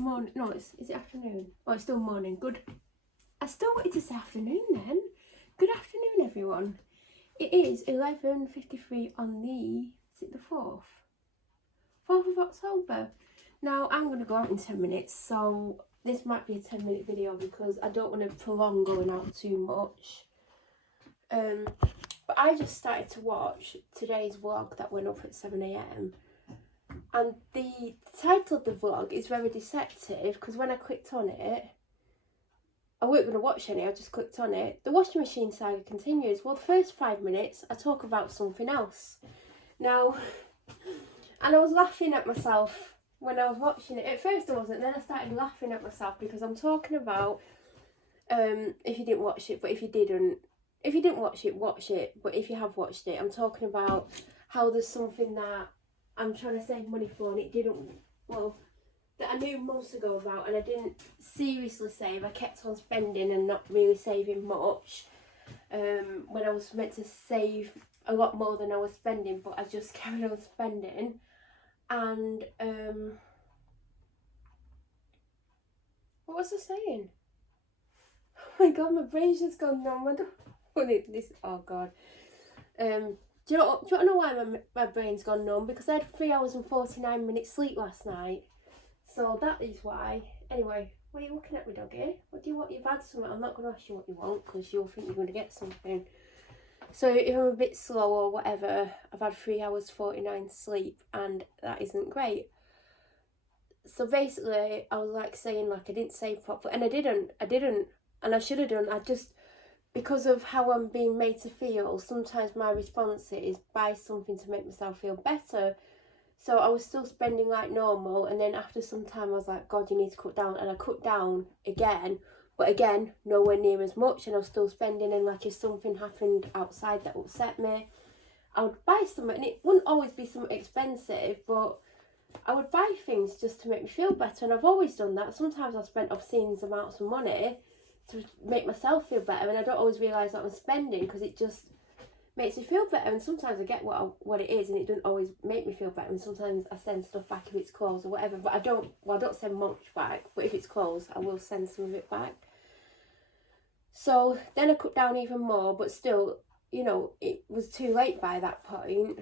morning. No, is it afternoon? Oh, it's still morning. Good. I still wanted to say afternoon then. Good afternoon, everyone. It is 11:53 on the, is it the 4th? 4th of October. Now, I'm going to go out in 10 minutes, so this might be a 10-minute video because I don't want to prolong going out too much. But I just started to watch today's vlog that went up at 7 AM. And the title of the vlog is very deceptive because when I clicked on it, I weren't going to watch any, I just clicked on it. The washing machine saga continues. Well, the first 5 minutes, I talk about something else. Now, and I was laughing at myself when I was watching it. At first I wasn't, then I started laughing at myself because I'm talking about, if you didn't watch it, but if you didn't watch it, watch it. But if you have watched it, I'm talking about how there's something that I'm trying to save money for and it didn't, well, that I knew months ago about and I didn't seriously save. I kept on spending and not really saving much, when I was meant to save a lot more than I was spending, but I just carried on spending. And what was I saying? Oh my god, my brain's just gone numb. I don't want it, this, oh god. Do you want to know why my brain's gone numb? Because I had 3 hours and 49 minutes sleep last night. So that is why. Anyway, what are you looking at me, doggy? What do you want? You've had something. I'm not going to ask you what you want because you'll think you're going to get something. So if I'm a bit slow or whatever, I've had 3 hours 49 sleep and that isn't great. So basically, I was like saying like I didn't save properly. And I didn't. And I should have done. I just, because of how I'm being made to feel, sometimes my response is buy something to make myself feel better. So I was still spending like normal, and then after some time I was like, God, you need to cut down. And I cut down again, but again, nowhere near as much, and I was still spending. And like if something happened outside that upset me, I would buy something, and it wouldn't always be something expensive, but I would buy things just to make me feel better. And I've always done that. Sometimes I've spent obscene amounts of money to make myself feel better, and I don't always realise that I'm spending because it just makes me feel better. And sometimes I get what it is, and it doesn't always make me feel better. And sometimes I send stuff back if it's clothes or whatever, but I don't send much back, but if it's clothes I will send some of it back. So then I cut down even more, but still, you know, it was too late by that point.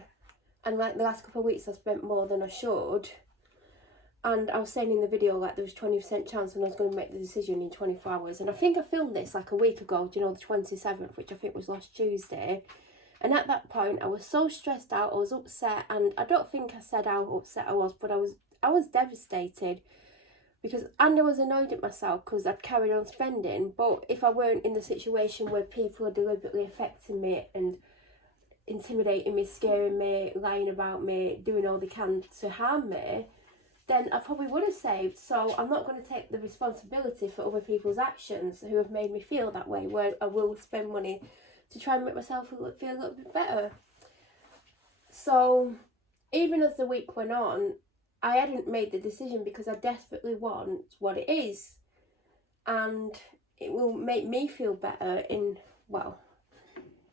And like the last couple of weeks I spent more than I should. And I was saying in the video like there was 20% chance and I was going to make the decision in 24 hours. And I think I filmed this like a week ago, do you know, the 27th, which I think was last Tuesday. And at that point I was so stressed out, I was upset, and I don't think I said how upset I was, but I was devastated because, and I was annoyed at myself because I'd carried on spending. But if I weren't in the situation where people are deliberately affecting me and intimidating me, scaring me, lying about me, doing all they can to harm me, then I probably would have saved. So I'm not going to take the responsibility for other people's actions who have made me feel that way, where I will spend money to try and make myself feel a little bit better. So even as the week went on, I hadn't made the decision because I desperately want what it is. And it will make me feel better in, well,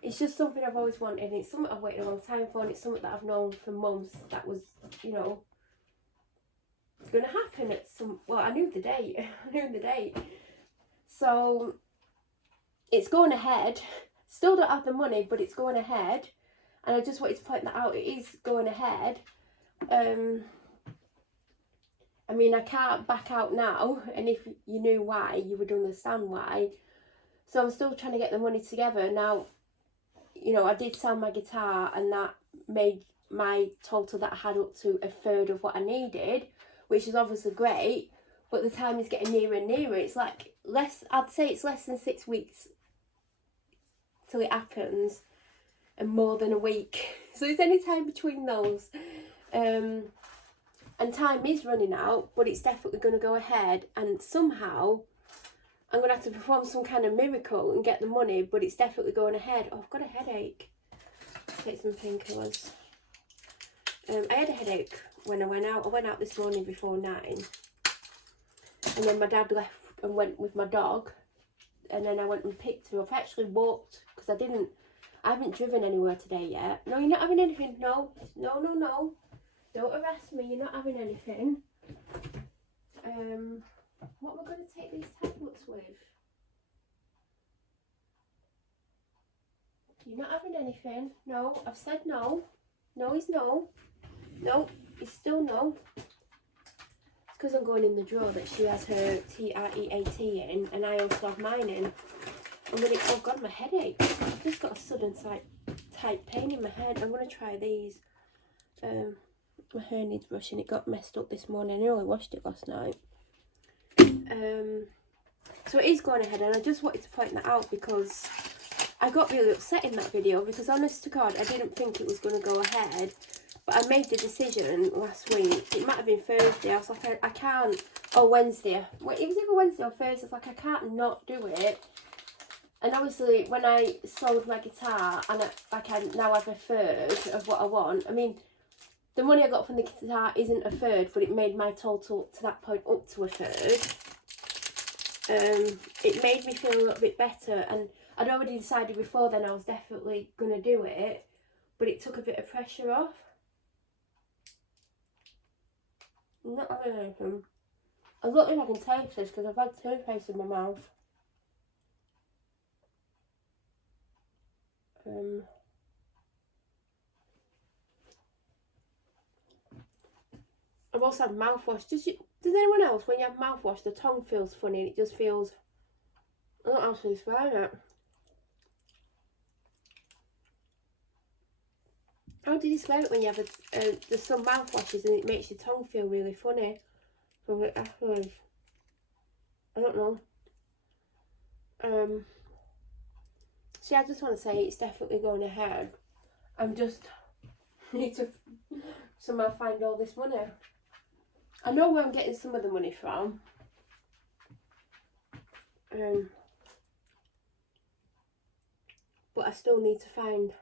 it's just something I've always wanted. It's something I've waited a long time for, and it's something that I've known for months that was, you know, going to happen at some, well, I knew the date. I knew the date. So it's going ahead. Still don't have the money, but it's going ahead. And I just wanted to point that out. It is going ahead. I mean, I can't back out now. And if you knew why, you would understand why. So I'm still trying to get the money together. Now, you know, I did sell my guitar and that made my total that I had up to 1/3 of what I needed, which is obviously great, but the time is getting nearer and nearer. It's like I'd say it's less than 6 weeks till it happens, and more than a week. So it's any time between those. And time is running out, but it's definitely going to go ahead, and somehow I'm going to have to perform some kind of miracle and get the money, but it's definitely going ahead. Oh, I've got a headache. Let's take some painkillers. I had a headache when I went out. I went out this morning before 9. And then my dad left and went with my dog. And then I went and picked her up. I actually walked because I haven't driven anywhere today yet. No, you're not having anything. No. Don't arrest me. You're not having anything. What am I going to take these tablets with? You're not having anything? No, I've said no. No is no. No, it's still no. It's because I'm going in the drawer that she has her TREAT in, and I also have mine in. I'm gonna, oh god, my headache. I've just got a sudden tight pain in my head. I'm gonna try these. My hair needs brushing. It got messed up this morning. I only washed it last night. So it is going ahead, and I just wanted to point that out because I got really upset in that video because, honest to God, I didn't think it was going to go ahead. But I made the decision last week. It might have been Thursday. I was like, I can't. Or Wednesday. Well, it was either Wednesday or Thursday. I was like, I can't not do it. And obviously, when I sold my guitar, and I now have a third of what I want. I mean, the money I got from the guitar isn't a third, but it made my total to that point up to a third. It made me feel a little bit better, and I'd already decided before then I was definitely going to do it, but it took a bit of pressure off. I'm not having anything. I don't think I can taste this because I've had toothpaste in my mouth. I've also had mouthwash. Does anyone else, when you have mouthwash, the tongue feels funny and it just feels... I don't know how to describe it. How do you describe it when you have there's some mouthwashes and it makes your tongue feel really funny? So afterwards, I don't know. So yeah, I just want to say it's definitely going ahead. I'm just need to somehow find all this money. I know where I'm getting some of the money from. But I still need to find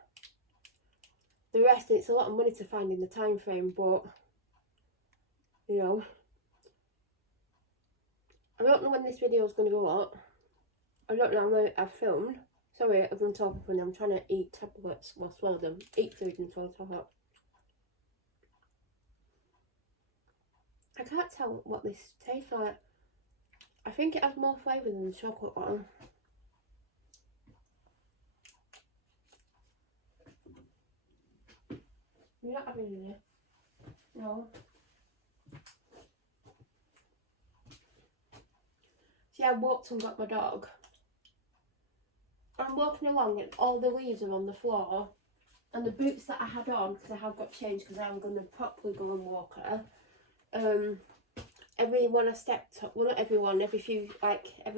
the rest. It's a lot of money to find in the time frame, but you know, I don't know when this video is going to go up. I don't know when I've filmed. Sorry, I've been talking when I'm trying to eat tablets, well, swallow them, eat food and swallow top. I can't tell what this tastes like. I think it has more flavour than the chocolate one. You're not having any? No. See, I walked and got my dog. I'm walking along and all the leaves are on the floor. And the boots that I had on, because I have got changed because I'm going to properly go and walk her. Everyone I stepped up, well not everyone, every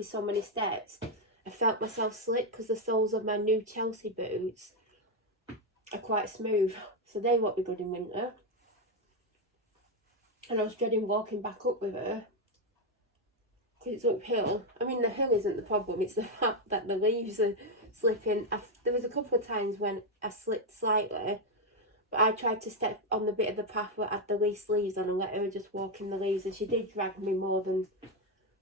so many steps, I felt myself slip because the soles of my new Chelsea boots are quite smooth. So they won't be good in winter. And I was dreading walking back up with her. Because it's uphill. I mean, the hill isn't the problem, it's the fact that the leaves are slipping. There was a couple of times when I slipped slightly, but I tried to step on the bit of the path that had the least leaves on and let her just walk in the leaves, and she did drag me more than,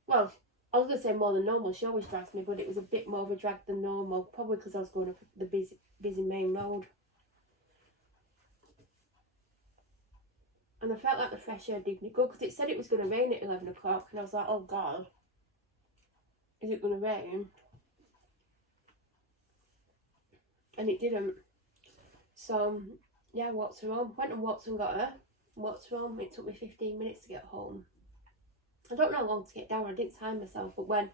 well, I was going to say more than normal, she always drags me, but it was a bit more of a drag than normal, probably because I was going up the busy main road. And I felt like the fresh air did me good, because it said it was going to rain at 11 o'clock, and I was like, oh God, is it going to rain? And it didn't. So, yeah, I walked her home. Went and walked and got her. Walked her home. It took me 15 minutes to get home. I don't know how long to get down. I didn't time myself, but when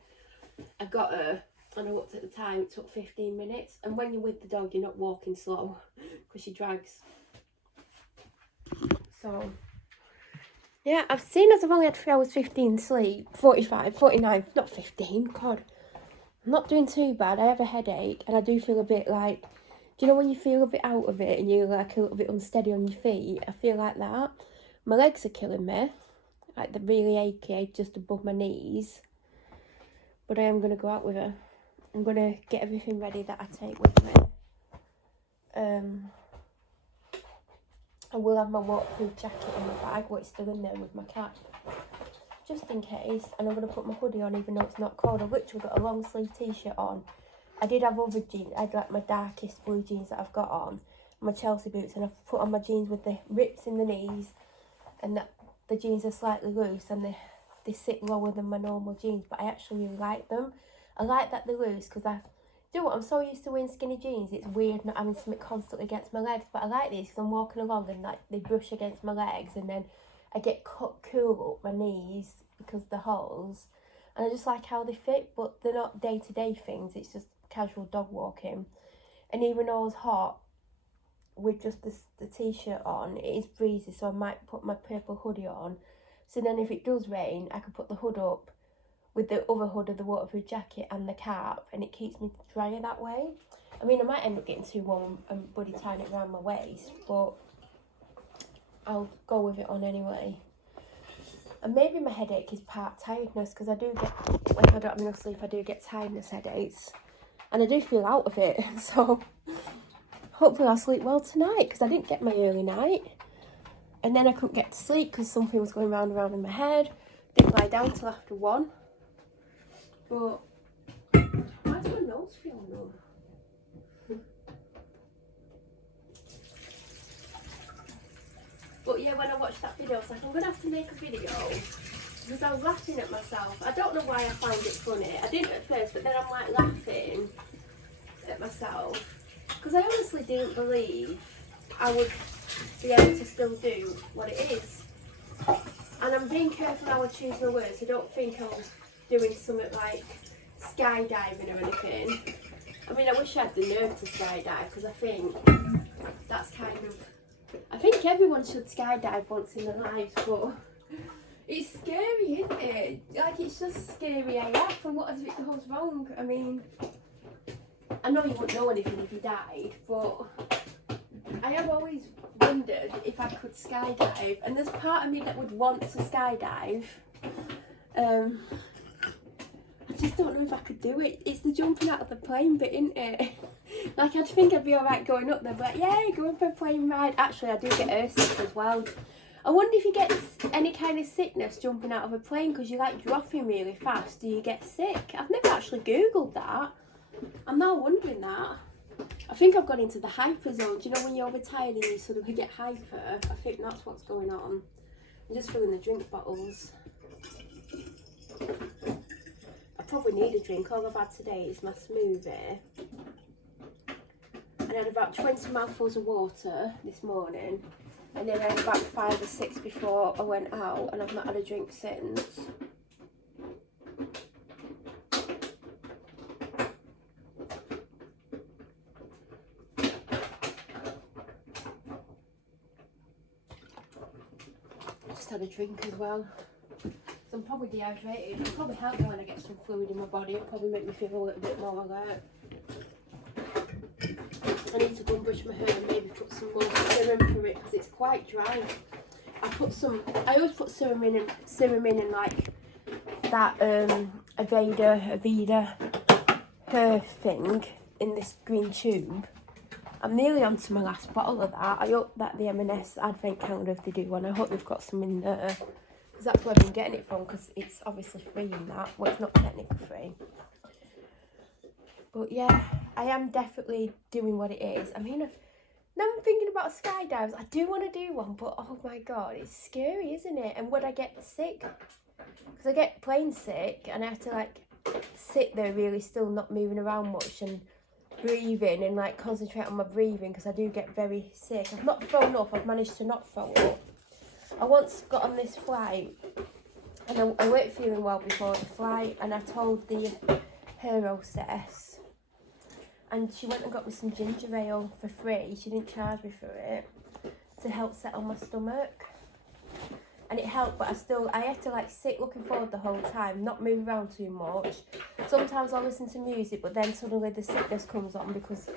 I got her and I looked at the time, it took 15 minutes. And when you're with the dog, you're not walking slow because she drags. So, yeah, I've seen as I've only had 3 hours 15 sleep, 45, 49, not 15, God. I'm not doing too bad. I have a headache and I do feel a bit like, do you know when you feel a bit out of it and you're like a little bit unsteady on your feet? I feel like that. My legs are killing me. Like they're really achy, just above my knees. But I am going to go out with her. I'm going to get everything ready that I take with me. I will have my waterproof jacket in my bag, but it's still in there with my cap. Just in case. And I'm going to put my hoodie on even though it's not cold. I've literally got a long sleeve t-shirt on. I did have other jeans. I had like my darkest blue jeans that I've got on. My Chelsea boots. And I've put on my jeans with the rips in the knees. And the jeans are slightly loose. And they sit lower than my normal jeans, but I actually really like them. I like that they're loose because do you know what, I'm so used to wearing skinny jeans, it's weird not having something constantly against my legs, but I like these because I'm walking along and like they brush against my legs, and then I get cool up my knees because of the holes, and I just like how they fit, but they're not day-to-day things, it's just casual dog walking. And even though it's hot, with just the t-shirt on, it is breezy, so I might put my purple hoodie on, so then if it does rain I can put the hood up with the other hood of the waterproof jacket and the cap, and it keeps me drier that way. I mean, I might end up getting too warm and bloody tying it around my waist, but I'll go with it on anyway. And maybe my headache is part tiredness, because I do get, when I don't have enough sleep, I do get tiredness headaches, and I do feel out of it, so hopefully I'll sleep well tonight, because I didn't get my early night. And then I couldn't get to sleep because something was going round and round in my head. Didn't lie down till after 1. But why does my nose feel numb? But yeah, when I watched that video, I was like, I'm going to have to make a video, because I was laughing at myself. I don't know why I found it funny. I didn't at first, but then I'm like laughing at myself, because I honestly didn't believe I would be able to still do what it is. And I'm being careful how I choose my words. I don't think I was doing something like skydiving or anything. I mean, I wish I had the nerve to skydive, because I think that's kind of, I think everyone should skydive once in their lives, but it's scary, isn't it? Like, it's just scary AF, and what if it goes wrong? I mean, I know you wouldn't know anything if you died, but I have always wondered if I could skydive, and there's part of me that would want to skydive. I just don't know if I could do it. It's the jumping out of the plane bit, isn't it? Like, I'd think I'd be alright going up there, but yay, going for a plane ride. Actually, I do get airsick as well. I wonder if you get any kind of sickness jumping out of a plane, because you're like dropping really fast. Do you get sick? I've never actually googled that. I'm now wondering that. I think I've gone into the hyper zone. Do you know when you're overtired and you suddenly get hyper? I think that's what's going on. I'm just filling the drink bottles. I probably need a drink. All I've had today is my smoothie. And I had about 20 mouthfuls of water this morning. And then I had about 5 or 6 before I went out, and I've not had a drink since. Had a drink as well, so I'm probably dehydrated. It'll probably help when I get some fluid in my body. It'll probably make me feel a little bit more alert. I need to go and brush my hair and maybe put some more serum for it, because it's quite dry. I always put serum in like that Aveda hair thing in this green tube. I'm nearly onto my last bottle of that. I hope that the M&S advent calendar, if they do one, I hope they've got some in there, because that's where I've been getting it from, because it's obviously free in that. Well, it's not technically free. But yeah, I am definitely doing what it is. I mean, now I'm thinking about skydives. I do want to do one, but oh my god, it's scary, isn't it? And would I get sick? Because I get plane sick, and I have to like sit there really still, not moving around much, and breathing and like concentrate on my breathing, because I do get very sick. I've not thrown up. I've managed to not throw up. I once got on this flight, and I weren't feeling well before the flight, and I told the hair hostess, and she went and got me some ginger ale for free. She didn't charge me for it, to help settle my stomach, and it helped. But I had to like sit looking forward the whole time, not move around too much. Sometimes I'll listen to music, but then suddenly the sickness comes on, because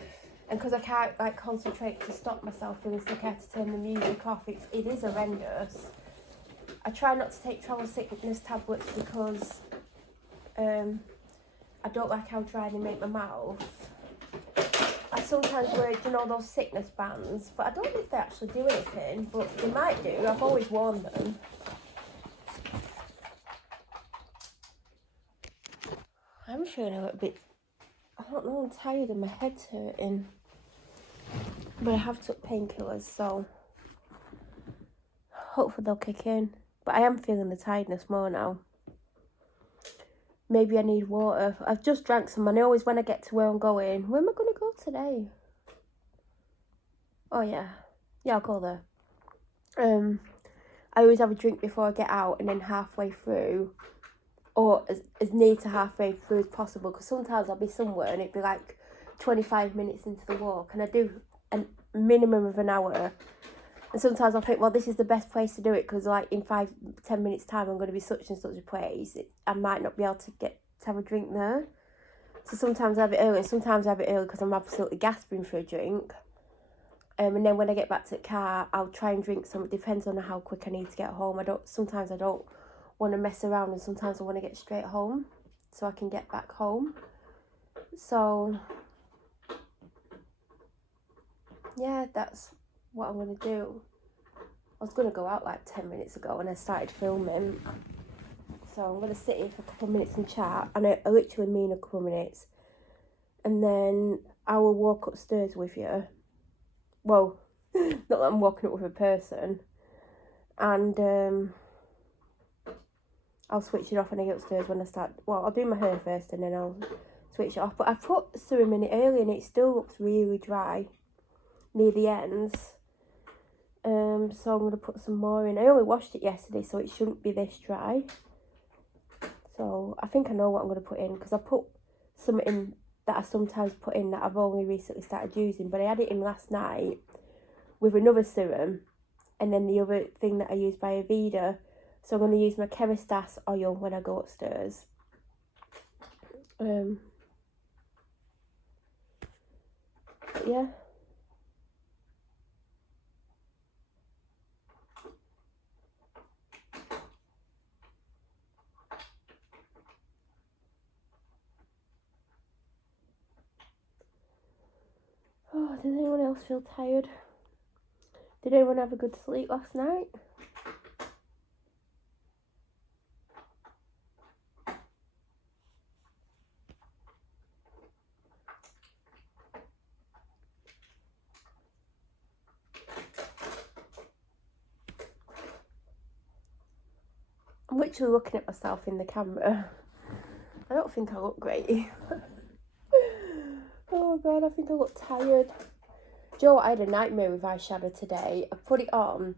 I can't like concentrate to stop myself feeling sick. I have to turn the music off. It is horrendous. I try not to take travel sickness tablets, because I don't like how dry they make my mouth. I sometimes wear, you know, those sickness bands, but I don't know if they actually do anything, but they might do. I've always worn them. I'm feeling a little bit, I don't know, I'm tired and my head's hurting. But I have took painkillers, so hopefully they'll kick in. But I am feeling the tiredness more now. maybe I need water. I've just drank some, and I always, when I get to where I'm going, where am I going to go today? Oh yeah, I'll go there. I always have a drink before I get out, and then halfway through, or as near to halfway through as possible, because sometimes I'll be somewhere and it'd be like 25 minutes into the walk, and I do a minimum of an hour. And sometimes I'll think, well, this is the best place to do it, because like in 5-10 minutes time I'm going to be such and such a place. I might not be able to have a drink there. So sometimes I have it early, and sometimes I have it early because I'm absolutely gasping for a drink. And then when I get back to the car, I'll try and drink some. It depends on how quick I need to get home. Sometimes I don't want to mess around, and sometimes I want to get straight home so I can get back home. So yeah, that's what I'm going to do. I was going to go out like 10 minutes ago and I started filming. So I'm going to sit here for a couple of minutes and chat. And I literally mean a couple of minutes. And then I will walk upstairs with you. Well, not that I'm walking up with a person. And I'll switch it off when I get upstairs when I start. Well, I'll do my hair first and then I'll switch it off. But I put serum in it earlier and it still looks really dry near the ends. So I'm going to put some more in. I only washed it yesterday, so it shouldn't be this dry. So I think I know what I'm going to put in, because I put some in that I sometimes put in that I've only recently started using. But I had it in last night with another serum, and then the other thing that I use by abojr. So I'm going to use my Kerastase oil when I go upstairs. But yeah. Oh, does anyone else feel tired? Did anyone have a good sleep last night? I'm literally looking at myself in the camera. I don't think I look great. Oh god, I think I look tired. Do you know what? I had a nightmare with eyeshadow today. I put it on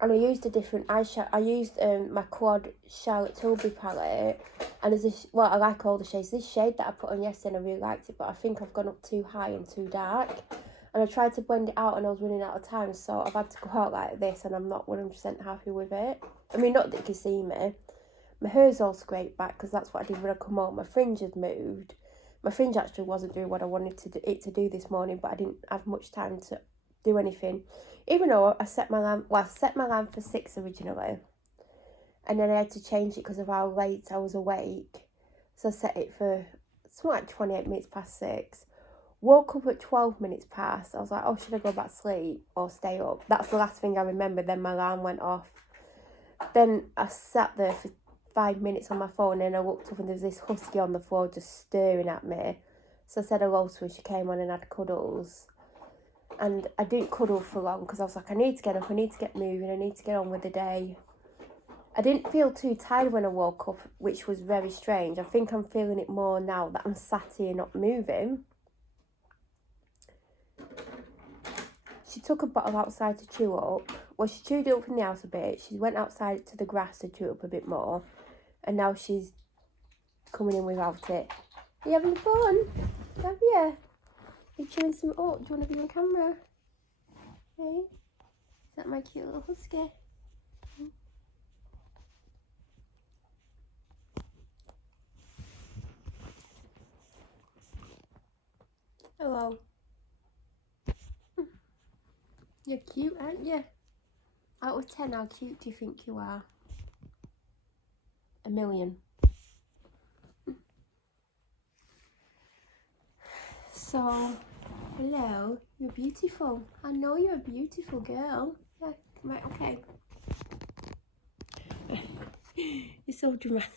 and I used a different eyeshadow. I used my Quad Charlotte Tilbury palette, and there's this, well, I like all the shades. This shade that I put on yesterday and I really liked it, but I think I've gone up too high and too dark. And I tried to blend it out and I was running out of time, so I've had to go out like this and I'm not 100% happy with it. I mean, not that you can see me. My hair's all scraped back because that's what I did when I come home. My fringe had moved. My fringe actually wasn't doing what I wanted it to do this morning, but I didn't have much time to do anything. Even though I set my lamp, well, I set my lamp for 6 originally. And then I had to change it because of how late I was awake. So I set it for something like 28 minutes past 6. Woke up at 12 minutes past. I was like, oh, should I go back to sleep or stay up? That's the last thing I remember. Then my alarm went off. Then I sat there for 5 minutes on my phone, and I looked up and there was this husky on the floor just staring at me. So I said hello to her. She came on and had cuddles. And I didn't cuddle for long because I was like, I need to get up, I need to get moving, I need to get on with the day. I didn't feel too tired when I woke up, which was very strange. I think I'm feeling it more now that I'm sat here not moving. She took a bottle outside to chew up. Well, she chewed it up from the house a bit. She went outside to the grass to chew it up a bit more. And now she's coming in without it. Are you having fun? Have you? You're chewing some up. Do you want to be on camera? Hey? Is that my cute little husky? Hello. You're cute, aren't you? Out of 10, how cute do you think you are? 1,000,000. So, hello, you're beautiful. I know you're a beautiful girl. Yeah, right, okay. You're so dramatic.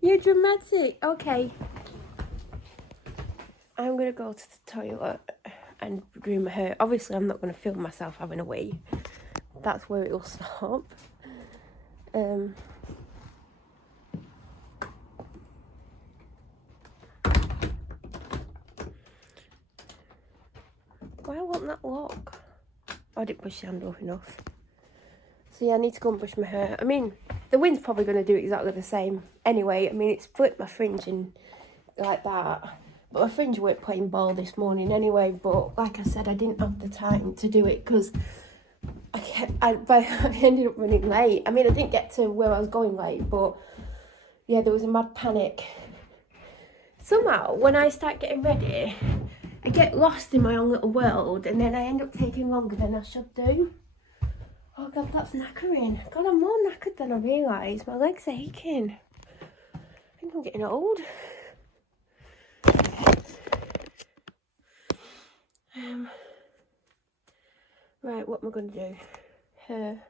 You're dramatic. Okay. I'm going to go to the toilet and do my hair. Obviously, I'm not going to film myself having a wee. That's where it will stop. Why won't that lock? I didn't push the handle enough. So yeah, I need to go and brush my hair. I mean, the wind's probably going to do exactly the same anyway. I mean, it split my fringe in like that. But my fringe weren't playing ball this morning anyway. But like I said, I didn't have the time to do it because I ended up running late. I mean, I didn't get to where I was going late, but yeah, there was a mad panic. Somehow, when I start getting ready, I get lost in my own little world, and then I end up taking longer than I should do. Oh God, that's knackering. God, I'm more knackered than I realised. My legs are aching. I think I'm getting old. Right, what am I going to do? Hair.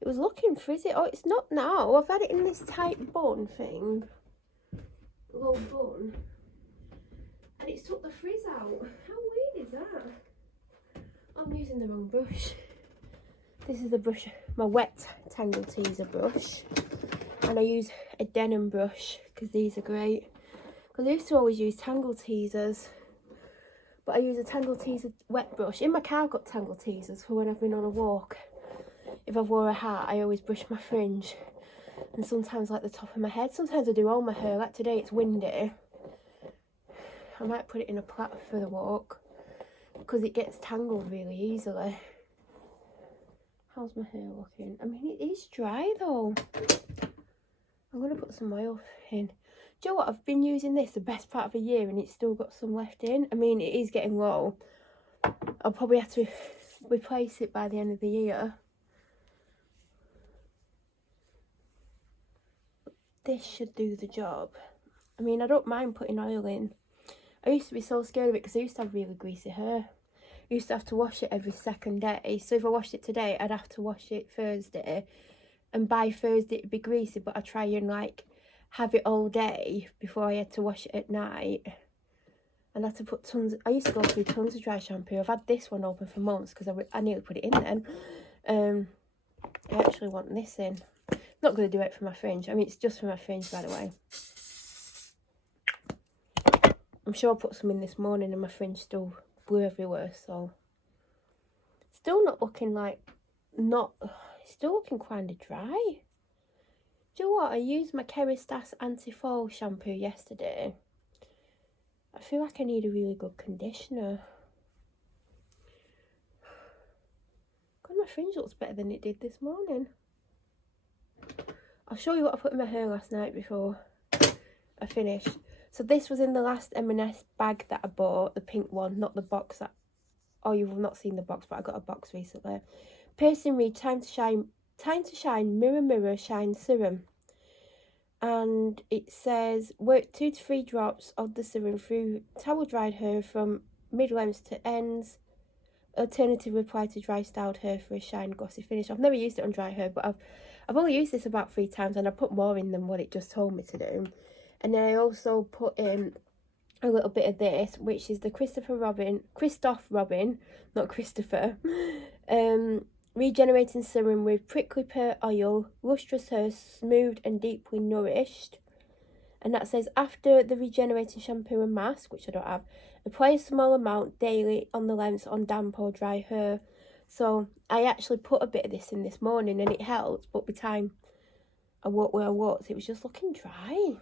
It was looking frizzy. Oh, it's not now. I've had it in this tight bun thing. Low bun. And it's took the frizz out. How weird is that? I'm using the wrong brush. This is the brush, my wet Tangle Teezer brush. And I use a denim brush because these are great. Because I used to always use Tangle Teezers. But I use a Tangle Teezer wet brush. In my car I've got Tangle Teezers for when I've been on a walk. If I've wore a hat, I always brush my fringe. And sometimes like the top of my head. Sometimes I do all my hair. Like today it's windy. I might put it in a plait for the walk. Because it gets tangled really easily. How's my hair looking? I mean, it is dry though. I'm going to put some oil in. Do you know what? I've been using this the best part of a year and it's still got some left in. I mean, it is getting low. I'll probably have to replace it by the end of the year. This should do the job. I mean, I don't mind putting oil in. I used to be so scared of it because I used to have really greasy hair. I used to have to wash it every second day. So if I washed it today, I'd have to wash it Thursday. And by Thursday, it'd be greasy. But I try and like have it all day before I had to wash it at night. And I had to put tons. I used to go through tons of dry shampoo. I've had this one open for months because I nearly put it in then. I actually want this in. Not going to do it for my fringe. I mean, it's just for my fringe, by the way. I'm sure I put some in this morning and my fringe still blew everywhere, so. Still not looking like, still looking kind of dry. Do you know what? I used my Kerastase Anti-Fall shampoo yesterday. I feel like I need a really good conditioner. God, my fringe looks better than it did this morning. I'll show you what I put in my hair last night before I finish. So this was in the last M&S bag that I bought, the pink one, not the box that... Oh, you've not seen the box, but I got a box recently. Piercing Reed, Time to Shine, Mirror Mirror Shine Serum. And it says, work 2 to 3 drops of the serum through towel dried hair from mid-lengths to ends. Alternative reply to dry styled hair for a shine glossy finish. I've never used it on dry hair, but I've only used this about 3 times and I put more in than what it just told me to do. And then I also put in a little bit of this, which is the Christoph Robin, not Christopher, regenerating serum with prickly pear oil, lustrous hair, smoothed and deeply nourished. And that says, after the regenerating shampoo and mask, which I don't have, apply a small amount daily on the lengths on damp or dry hair. So I actually put a bit of this in this morning and it helped, but by the time I walked where I walked, it was just looking dry.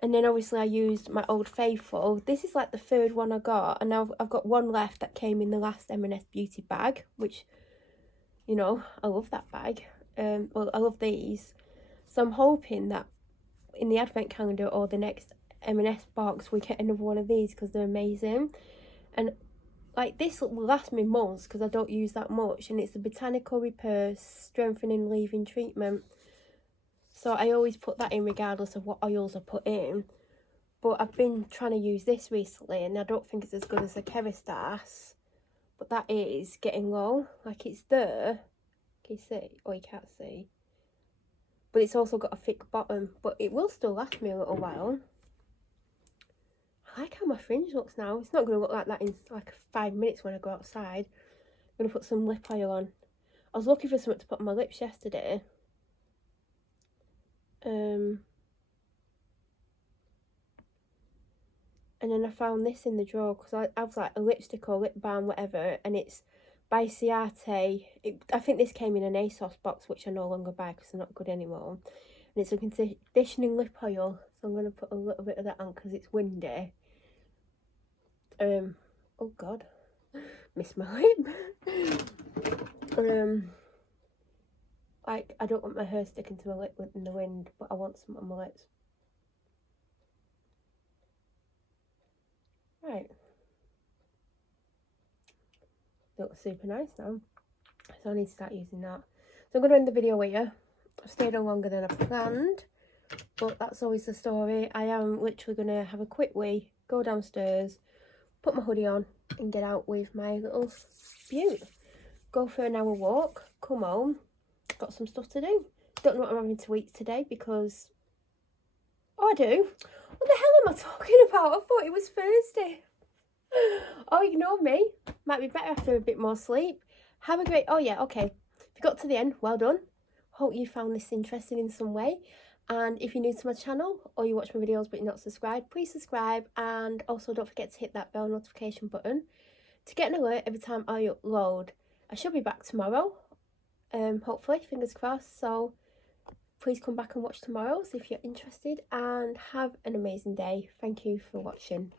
And then obviously I used my Old Faithful. This is like the 3rd one I got, and now I've got one left that came in the last M&S Beauty bag, which, you know, I love that bag. Well, I love these. So I'm hoping that in the advent calendar or the next M&S box we get another one of these because they're amazing. And like this will last me months because I don't use that much, and it's the Botanical Repair Strengthening Leave-In Treatment. So I always put that in regardless of what oils I put in. But I've been trying to use this recently and I don't think it's as good as the Kerastase. But that is getting low. Like it's there. Can you see? Oh, you can't see. But it's also got a thick bottom. But it will still last me a little while. I like how my fringe looks now. It's not going to look like that in like 5 minutes when I go outside. I'm going to put some lip oil on. I was looking for something to put on my lips yesterday. And And then I found this in the drawer because I was like a lipstick or lip balm, whatever, and it's by Ciate. I think this came in an ASOS box, which I no longer buy because they're not good anymore. And it's a conditioning lip oil, so I'm going to put a little bit of that on because it's windy. Oh God, missed my lip. Like, I don't want my hair sticking to my lip in the wind, but I want some on my lips. Right. Looks super nice now. So I need to start using that. So I'm going to end the video here. I've stayed on longer than I planned, but that's always the story. I am literally going to have a quick wee, go downstairs, put my hoodie on and get out with my little beaut. Go for an hour walk, come home, got some stuff to do. Don't know what I'm having to eat today because... Oh, I do. What the hell am I talking about? I thought it was Thursday. Oh, ignore me. Might be better after a bit more sleep. Have a great... Oh, yeah, okay. If you got to the end, well done. Hope you found this interesting in some way. And if you're new to my channel or you watch my videos but you're not subscribed, please subscribe. And also don't forget to hit that bell notification button to get an alert every time I upload. I should be back tomorrow. Hopefully, fingers crossed. So please come back and watch tomorrow if you're interested. And have an amazing day. Thank you for watching.